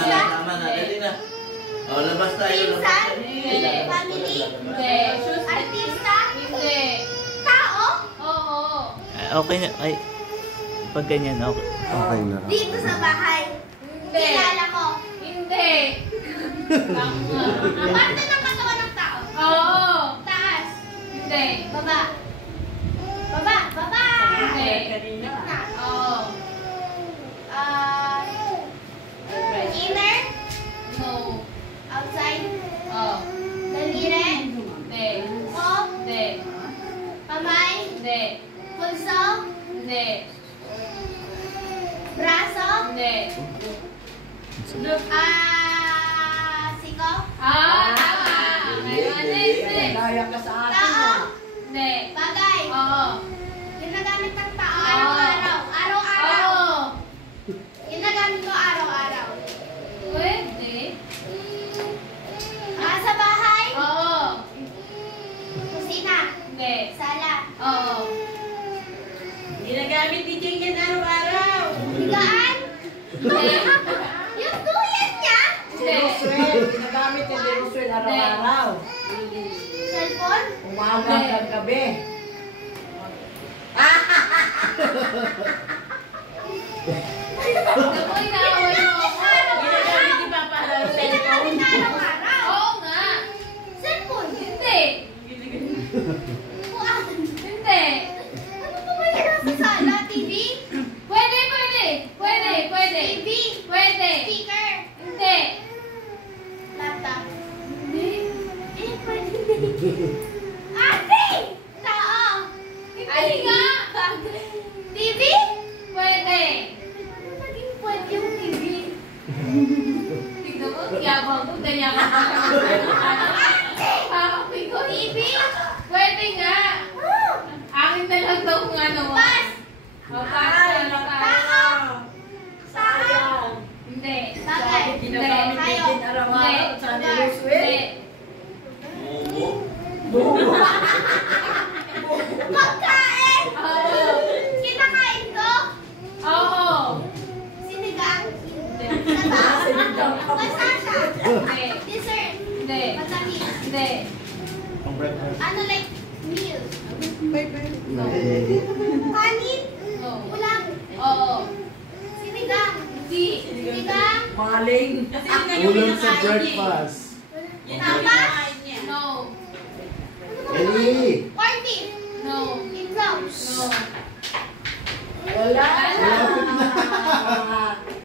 Tama na. Dali na. O, labas tayo. Hindi. Family? Hindi. Artista? Hindi. Tao? Oo. Okay na. Ay, pag ganyan, okay. Okay na. Dito sa bahay? Hindi. Kilala ko? Hindi. Parte ng katawan ng tao? Oo. Taas? Hindi. Baba? Baba! Hindi. Oo. Inner? No. Outside? Oo. Daliri? Hindi. Top? Hindi. Kamay? Hindi. Pulso? Hindi. Braso? Hindi. Siko? Tama. Hindi. Daya ka sa atin. Tao? Hindi. Bagay? Oo. Ginagamit ng tao araw-araw? Araw-araw? Oo. Ginagamit ko araw-araw? Pwede. Sa bahay? Oo. Kusina? Hindi. Sala? Oo. Ginagamit ni Jing yan araw-araw. Higaan? Hindi. Yung duyan niya? Si Roswell, ginagamit ni Roswell araw-araw. Cellphone? Umaga hanggang gabi. Nakoy na ako yun. Ginagamit ni Papa ang cellphone. Ginagamit na araw-araw? Oo nga. Cellphone? Hindi. Hindi. Ano pa ba yung nasa sala? TV? Pwede. TV? Pwede. Speaker? Hindi. Laptop? Hindi. Pwede. Ate! Tao? Hindi nga. TV? Pwede. Naging pwede yung TV. Tignan mo, yabang ko, ganyan ka. Pakapin ko. TV? Pwede nga. Akin na lang daw kung ano. Bas! Tao? Hindi. Bagay? Ginagamit ni Jing araw-araw sa ni Roswell. Bubo. Pagkain? Oo. Kinakain ko? Oo. Sinigang? Hindi. Masasa? Hindi. Dessert? Hindi. Matamis? Hindi. Ano like meal? Kanin? Ulam? Oo. Sinigang? Hindi. Sinigang? Maling. Ulam sa breakfast. Tapas? No. Eli! Corned beef? No. Itlog? No. Wala.